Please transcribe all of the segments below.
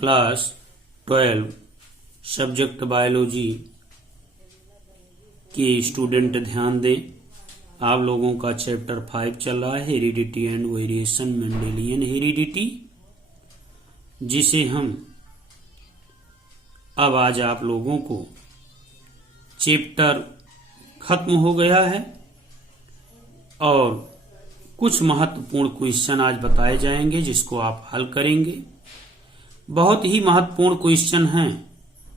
Class 12 subject biology के student ध्यान दें। आप लोगों का चैप्टर 5 चल रहा है heredity and variation Mendelian heredity, जिसे हम अब आज आप लोगों को चैप्टर खत्म हो गया है और कुछ महत्वपूर्ण क्वेश्चन आज बताए जाएंगे जिसको आप हल करेंगे। बहुत ही महत्वपूर्ण क्वेश्चन हैं,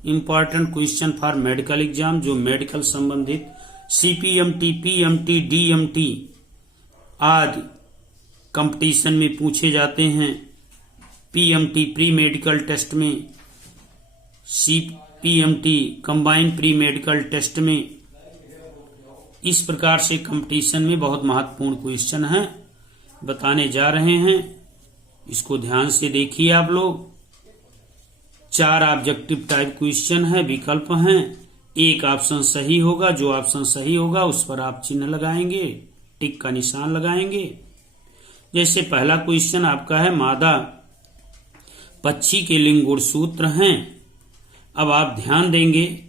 important question for medical exam, जो मेडिकल संबंधित सीपीएमटी, पीएमटी, डीएमटी आदि कंपटीशन में पूछे जाते हैं। पीएमटी प्री मेडिकल टेस्ट में, CPMT combined pre medical test में, इस प्रकार से कंपटीशन में बहुत महत्वपूर्ण क्वेश्चन हैं, बताने जा रहे हैं। इसको ध्यान से देखिए आप लोग। 4 ऑब्जेक्टिव टाइप क्वेश्चन है, विकल्प हैं। एक ऑप्शन सही होगा, जो ऑप्शन सही होगा उस पर आप चिन्ह लगाएंगे, टिक का निशान लगाएंगे। जैसे पहला क्वेश्चन आपका है, मादा पक्षी के लिंग गुणसूत्र हैं। अब आप ध्यान देंगे,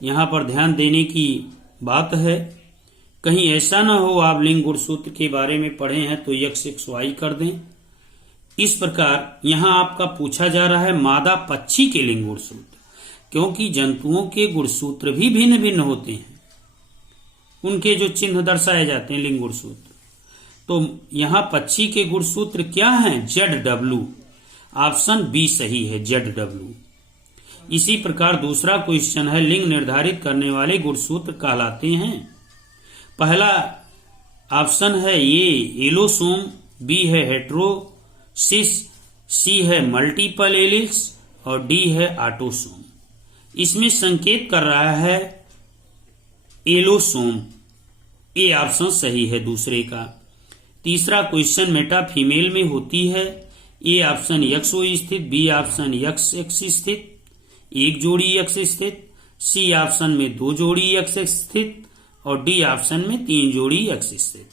यहां पर ध्यान देने की बात है, कहीं ऐसा ना हो आप लिंग गुणसूत्र के बारे में पढ़े हैं तो XY कर दें। इस प्रकार यहां आपका पूछा जा रहा है मादा पक्षी के लिंग गुणसूत्र, क्योंकि जंतुओं के गुणसूत्र भी भिन्न भिन्न होते हैं, उनके जो चिन्ह दर्शाए जाते हैं लिंग गुणसूत्र। तो यहां पक्षी के गुणसूत्र क्या हैं? ZW, ऑप्शन बी सही है, ZW। इसी प्रकार दूसरा क्वेश्चन है, लिंग निर्धारित करने वाले गुणसूत्र कहलाते हैं। पहला ऑप्शन है ए एलोसोम, बी है हेटेरोसिस, सी है मल्टीपल एलिल्स और डी है ऑटोसोम। इसमें संकेत कर रहा है एलोसोम, ए ऑप्शन सही है दूसरे का। तीसरा क्वेश्चन मेटा फीमेल में होती है, ए ऑप्शन XO स्थित, बी ऑप्शन XX स्थित, एक जोड़ी X स्थित, सी ऑप्शन में 2 जोड़ी X स्थित और डी ऑप्शन में 3 जोड़ी X स्थित।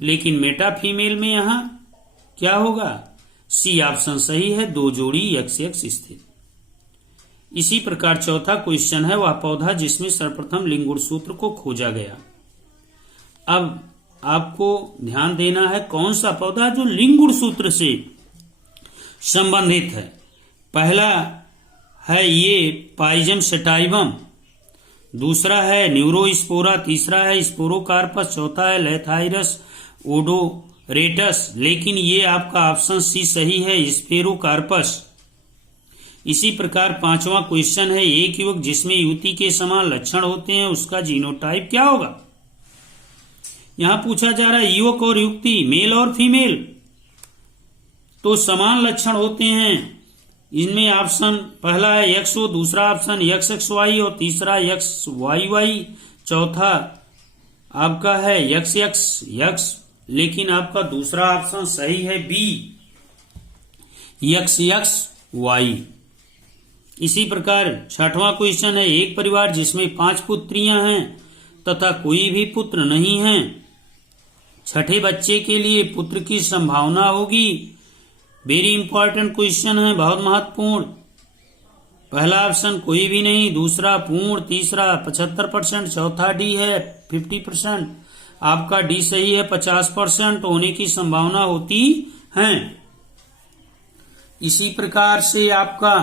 लेकिन मेटा फीमेल में यहां क्या होगा? सी ऑप्शन सही है, 2 जोड़ी XX स्थित। इसी प्रकार चौथा क्वेश्चन है, वह पौधा जिसमें सर्वप्रथम लिंग गुणसूत्र को खोजा गया। अब आपको ध्यान देना है, कौन सा पौधा जो लिंग गुणसूत्र से संबंधित है। पहला है ये पाइजम सेटाइवम, दूसरा है न्यूरोस्पोरा, तीसरा है स्पोरोकार्पस, चौथा है लेथाइरस ओडोरेटस। लेकिन ये आपका ऑप्शन सी सही है, स्पेरोकार्पस। इसी प्रकार पांचवा क्वेश्चन है, एक युवक जिसमें युवती के समान लक्षण होते हैं उसका जीनोटाइप क्या होगा। यहां पूछा जा रहा है युवक और युवती, मेल और फीमेल, तो समान लक्षण होते हैं। इनमें ऑप्शन पहला है XO, दूसरा ऑप्शन XXY और तीसरा XYY, चौथा आपका है XX। लेकिन आपका दूसरा ऑप्शन सही है, B XXY। इसी प्रकार छठवां क्वेश्चन है, एक परिवार जिसमें 5 पुत्रियां हैं तथा कोई भी पुत्र नहीं है, छठे बच्चे के लिए पुत्र की संभावना होगी। वेरी इंपॉर्टेंट क्वेश्चन है, बहुत महत्वपूर्ण। पहला ऑप्शन कोई भी नहीं, दूसरा पूर्ण, तीसरा 75%, चौथा डी है 50%। आपका डी सही है, 50% होने की संभावना होती है। इसी प्रकार से आपका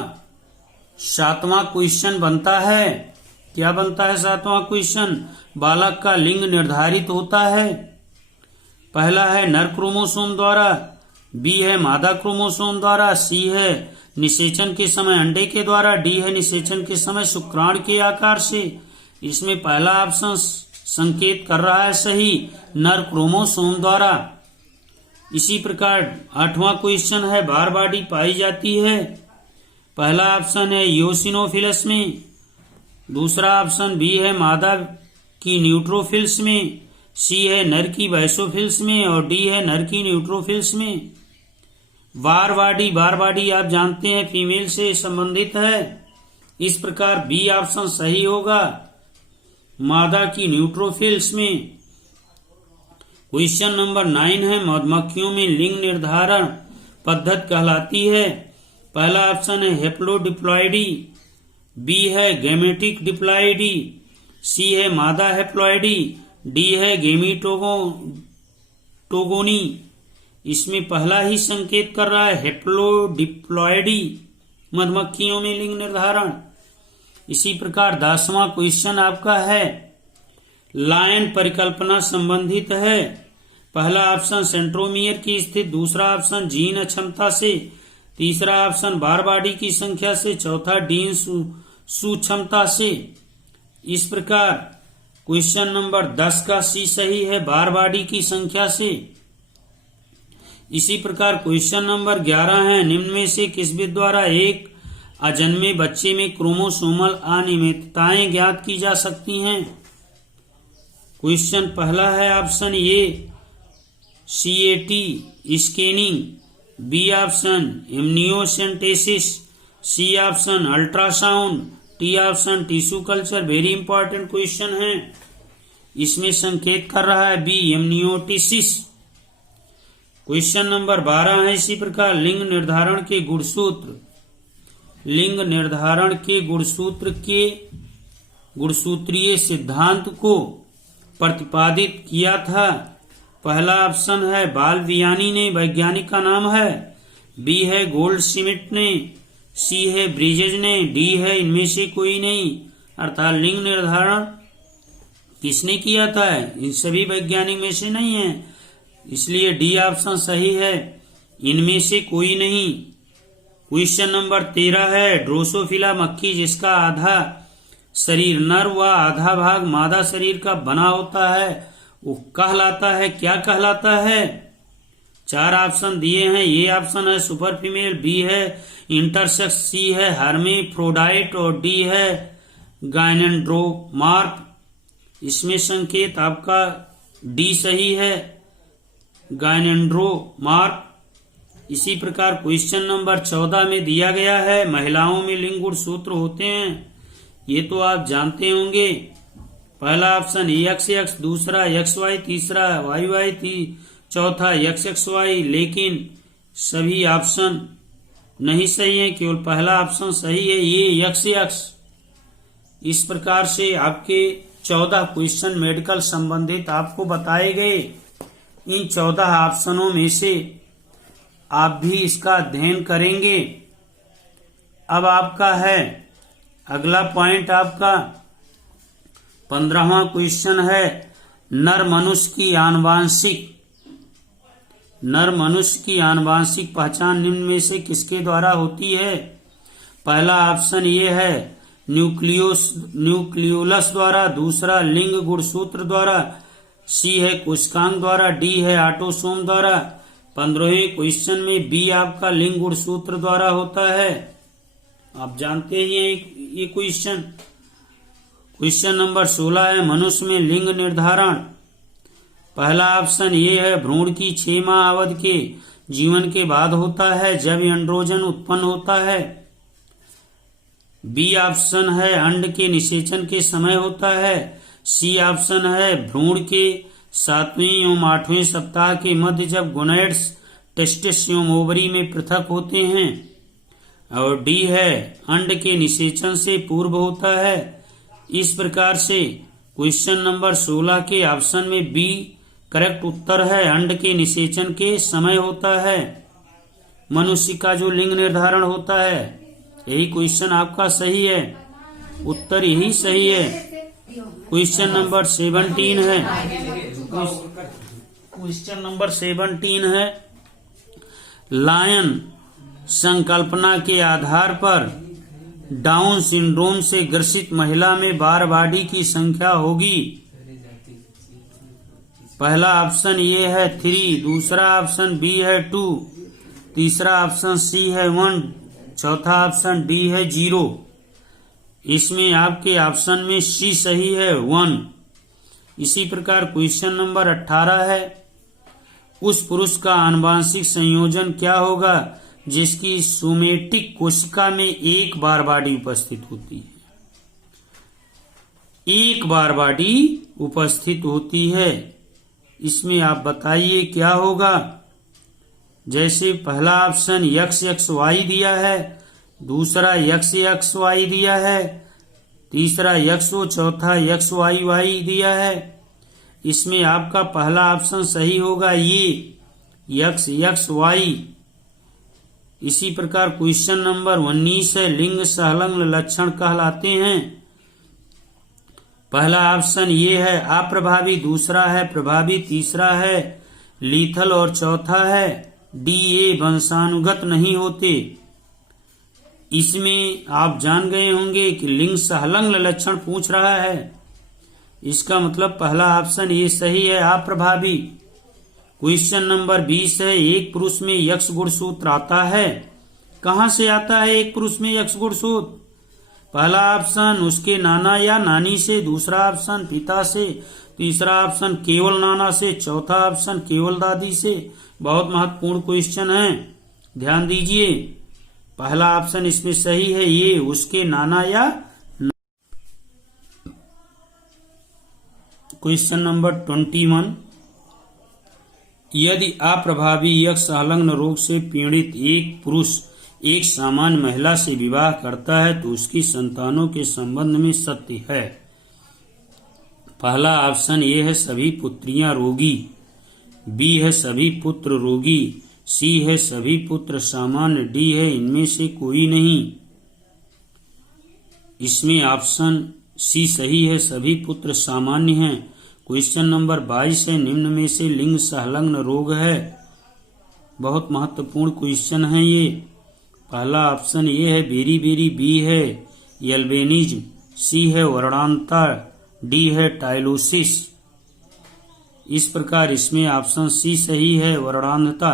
7वां क्वेश्चन बनता है, क्या बनता है 7वां क्वेश्चन? बालक का लिंग निर्धारित होता है। पहला है नर क्रोमोसोम द्वारा, बी है मादा क्रोमोसोम द्वारा, सी है निषेचन के समय अंडे के द्वारा, डी है निषेचन के समय शुक्राणु के आकार से। इसमें पहला ऑप्शन संकेत कर रहा है सही, नर क्रोमोसोम द्वारा। इसी प्रकार 8वां क्वेश्चन है, बार बाडी पाई जाती है। पहला ऑप्शन है ईओसिनोफिलस में, दूसरा ऑप्शन बी है मादा की न्यूट्रोफिल्स में, सी है नर की बैसोफिल्स में और डी है नर की न्यूट्रोफिल्स में। बार बाडी आप जानते हैं फीमेल से संबंधित है, इस प्रकार बी ऑप्शन सही होगा, मादा की न्यूट्रोफिल्स में। क्वेश्चन नंबर 9 है, मधुमक्खियों में लिंग निर्धारण पद्धति कहलाती है। पहला ऑप्शन है हेप्लोडिप्लॉइडी, बी है गैमेटिक डिप्लॉइडी, सी है मादा हेप्लॉइडी, डी है गेमीटोगोनी। इसमें पहला ही संकेत कर रहा है हेप्लोडिप्लॉइडी, मधुमक्खियों में लिंग निर्धारण। इसी प्रकार 10वां क्वेश्चन आपका है लायन परिकल्पना संबंधित है। पहला ऑप्शन सेंट्रोमियर की स्थिति, दूसरा ऑप्शन जीन अक्षमता से, तीसरा ऑप्शन बारबाडी की संख्या से, चौथा डीन सुक्षमता से। इस प्रकार क्वेश्चन नंबर 10 का सी सही है, बारबाडी की संख्या से। इसी प्रकार क्वेश्चन नंबर 11 है निम्न में से किस विधि द्वारा एक अजन्मे बच्चे में क्रोमोसोमल अनियमितताएं ज्ञात की जा सकती हैं। क्वेश्चन पहला है option A CAT scanning, B option amniocentesis, C option ultrasound, D option tissue culture. Very important question है। इसमें संकेत कर रहा है बी इम्यूनोसिस। क्वेश्चन नंबर 12 है इसी प्रकार लिंग निर्धारण के गुणसूत्र, लिंग निर्धारण के गुणसूत्र के गुणसूत्रीय सिद्धांत को प्रतिपादित किया था। पहला ऑप्शन है बालवियानी ने, वैज्ञानिक का नाम है, बी है गोल्डस्मिथ ने, सी है ब्रिजेज ने, डी है इनमें से कोई नहीं। अर्थात लिंग निर्धारण किसने किया था? इन सभी वैज्ञानिक में से नहीं है, इसलिए डी ऑप्शन सही है, इनमें से कोई नहीं। क्वेश्चन नंबर 13 है ड्रोसोफिला मक्खी जिसका आधा शरीर नर व आधा भाग मादा शरीर का बना होता है वो कहलाता है, क्या कहलाता है? 4 ऑप्शन दिए हैं। ए ऑप्शन है सुपर फीमेल, बी है इंटरसेक्स, सी है हर्मेफ्रोडाइट और डी है गायनेंड्रोमार्फ। इसमें संकेत आपका डी सही है, गायनेंड्रोमार्फ। इसी प्रकार क्वेश्चन नंबर 14 में दिया गया है महिलाओं में लिंग गुणसूत्र होते हैं, ये तो आप जानते होंगे। पहला ऑप्शन XX, दूसरा XY, तीसरा YY, चौथा XXY। लेकिन सभी ऑप्शन नहीं सही है, केवल पहला ऑप्शन सही है, ये XX। इस प्रकार से आपके 14 क्वेश्चन मेडिकल संबंधित आपको बताए गए। इन 14 ऑप्शनों में से आप भी इसका अध्ययन करेंगे। अब आपका है अगला पॉइंट, आपका 15वां क्वेश्चन है नर मनुष्य की आनुवांशिक पहचान निम्न में से किसके द्वारा होती है? पहला ऑप्शन ये है न्यूक्लियोलस द्वारा, दूसरा लिंग गुणसूत्र द्वारा, सी है कोशिकांग द्वारा, डी है ऑटोसोम द्वारा। 15वें क्वेश्चन में बी आपका लिंग गुणसूत्र द्वारा होता है, आप जानते ही हैं ये क्वेश्चन। क्वेश्चन नंबर 16 है मनुष्य में लिंग निर्धारण। पहला ऑप्शन ये है भ्रूण की 6 माह अवधि के जीवन के बाद होता है जब एंड्रोजन उत्पन्न होता है। बी ऑप्शन है अंड के निषेचन के समय होता है। सी ऑप्शन है भ्रूण के 7वें एवं 8वें सप्ताह के मध्य जब गोनैड्स टेस्टिस एवं ओवरी में पृथक होते हैं। और डी है अंड के निषेचन से पूर्व होता है। इस प्रकार से क्वेश्चन नंबर 16 के ऑप्शन में बी करेक्ट उत्तर है, अंड के निषेचन के समय होता है मनुष्य का जो लिंग निर्धारण होता है। यही क्वेश्चन आपका सही है, उत्तर यही सही है। क्वेश्चन नंबर 17 है, क्वेश्चन नंबर 17 है लायन संकल्पना के आधार पर डाउन सिंड्रोम से ग्रसित महिला में बारबाडी की संख्या होगी। पहला ऑप्शन ये है 3, दूसरा ऑप्शन बी है 2, तीसरा ऑप्शन सी है 1, चौथा ऑप्शन डी है 0। इसमें आपके ऑप्शन में सी सही है 1। इसी प्रकार क्वेश्चन नंबर 18 है उस पुरुष का आनुवांशिक संयोजन क्या होगा जिसकी सोमेटिक कोशिका में एक बारबाडी उपस्थित होती है? एक बारबाडी उपस्थित होती है, इसमें आप बताइए क्या होगा? जैसे पहला ऑप्शन यक्स एक्स वाई दिया है, दूसरा यक्स एक्स वाई दिया है, तीसरा यक्स ओ, चौथा यक्स वाई वाई दिया है। इसमें आपका पहला ऑप्शन सही होगा, ये यक्स एक्स वाई। इसी प्रकार क्वेश्चन नंबर 19 है, लिंग सहलग्न लक्षण कहलाते हैं। पहला ऑप्शन ये है अप्रभावी, दूसरा है प्रभावी, तीसरा है लीथल और चौथा है डी ए वंशानुगत नहीं होते। इसमें आप जान गए होंगे कि लिंग सहलग्न लक्षण पूछ रहा है, इसका मतलब पहला ऑप्शन ये सही है अप्रभावी। क्वेश्चन नंबर 20 है, एक पुरुष में यक्ष गुणसूत्र आता है। कहां से आता है एक पुरुष में यक्ष गुणसूत्र? पहला ऑप्शन उसके नाना या नानी से, दूसरा ऑप्शन पिता से, तीसरा ऑप्शन केवल नाना से, चौथा ऑप्शन केवल दादी से। बहुत महत्वपूर्ण क्वेश्चन है, ध्यान दीजिए। पहला ऑप्शन इसमें सही है, ये उसके नाना या। क्वेश्चन नंबर 21, यदि अप्रभावी यक्ष संलग्न रोग से पीड़ित एक पुरुष एक सामान्य महिला से विवाह करता है तो उसकी संतानों के संबंध में सत्य है। पहला ऑप्शन ए है सभी पुत्रियां रोगी, बी है सभी पुत्र रोगी, सी है सभी पुत्र सामान्य, डी है इनमें से कोई नहीं। इसमें ऑप्शन सी सही है, सभी पुत्र सामान्य हैं। क्वेश्चन नंबर 22 है, निम्न में से लिंग संलग्न रोग है। बहुत महत्वपूर्ण क्वेश्चन है ये। पहला ऑप्शन ये है बेरी बेरी, बी है एल्बिनिज्म, सी है वर्णांता, डी है टाइलोसिस। इस प्रकार इसमें ऑप्शन सी सही है, वर्णांधता।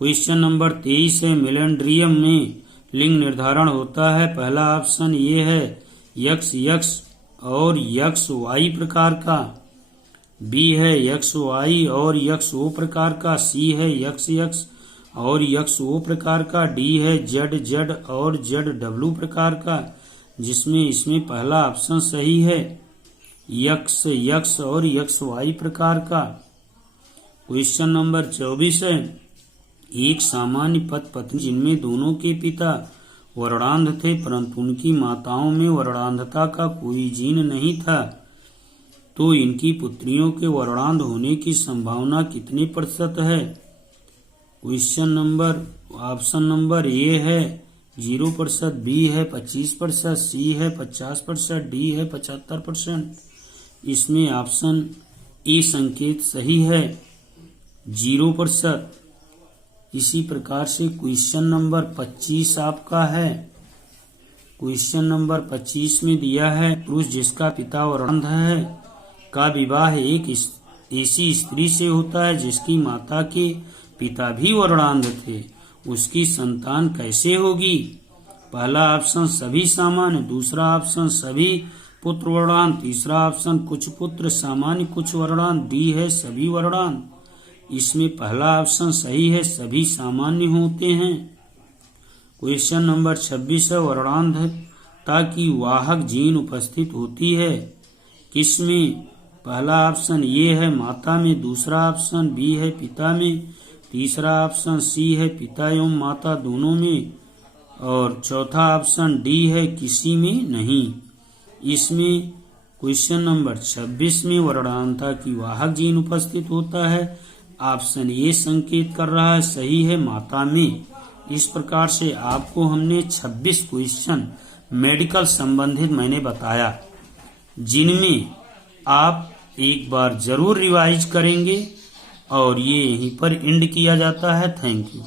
क्वेश्चन नंबर 23 है, मिलेंड्रियम में लिंग निर्धारण होता है। पहला ऑप्शन ये है यक्स यक्स और यक्स वाई प्रकार का, बी है यक्स वाई और यक्स ओ प्रकार का, सी है यक्स यक्स और यक्स ओ प्रकार का, डी है जेड जेड और जेड डब्ल्यू प्रकार का, जिसमें इसमें पहला ऑप्शन सही है यक्स यक्स और यक्स वाई प्रकार का। क्वेश्चन नंबर 24 है, एक सामान्य पति पत्नी जिनमें दोनों के पिता वर्णांध थे परंतु उनकी माताओं में वर्णांधता का कोई जीन नहीं था, तो इनकी पुत्रियों के वर्णांध होने की संभावना कितने प्रतिशत है? Question number option number A है 0%, बी है 25%, सी है 50%, डी है 75%। इसमें ऑप्शन ए संकेत सही है 0%। इसी प्रकार से क्वेश्चन नंबर 25 आपका है। क्वेश्चन नंबर 25 में दिया है पुरुष जिसका पिता वर्णांध है का विवाह एक ऐसी स्त्री से होता है जिसकी माता के पिता भी वर्णांध थे, उसकी संतान कैसे होगी? पहला ऑप्शन सभी सामान्य, दूसरा ऑप्शन सभी पुत्र वर्णांध, तीसरा ऑप्शन कुछ पुत्र सामान्य कुछ वर्णांध, डी है सभी वर्णांध। इसमें पहला ऑप्शन सही है, सभी सामान्य होते हैं। क्वेश्चन नंबर 26 है, वर्णांधता की वाहक जीन उपस्थित होती है किसमें? पहला ऑप्शन ये है माता में, दूसरा ऑप्शन बी है पिता में, तीसरा ऑप्शन सी है पिता एवं माता दोनों में और चौथा ऑप्शन डी है किसी में नहीं। इसमें क्वेश्चन नंबर 26 में वर्णांधता की वाहक जीन उपस्थित होता है, ऑप्शन ये संकेत कर रहा है सही है माता में। इस प्रकार से आपको हमने 26 क्वेश्चन मेडिकल संबंधित मैंने बताया, जिनमें आप एक बार जरूर रिवाइज करेंगे और ये यहीं पर एंड किया जाता है। Thank you.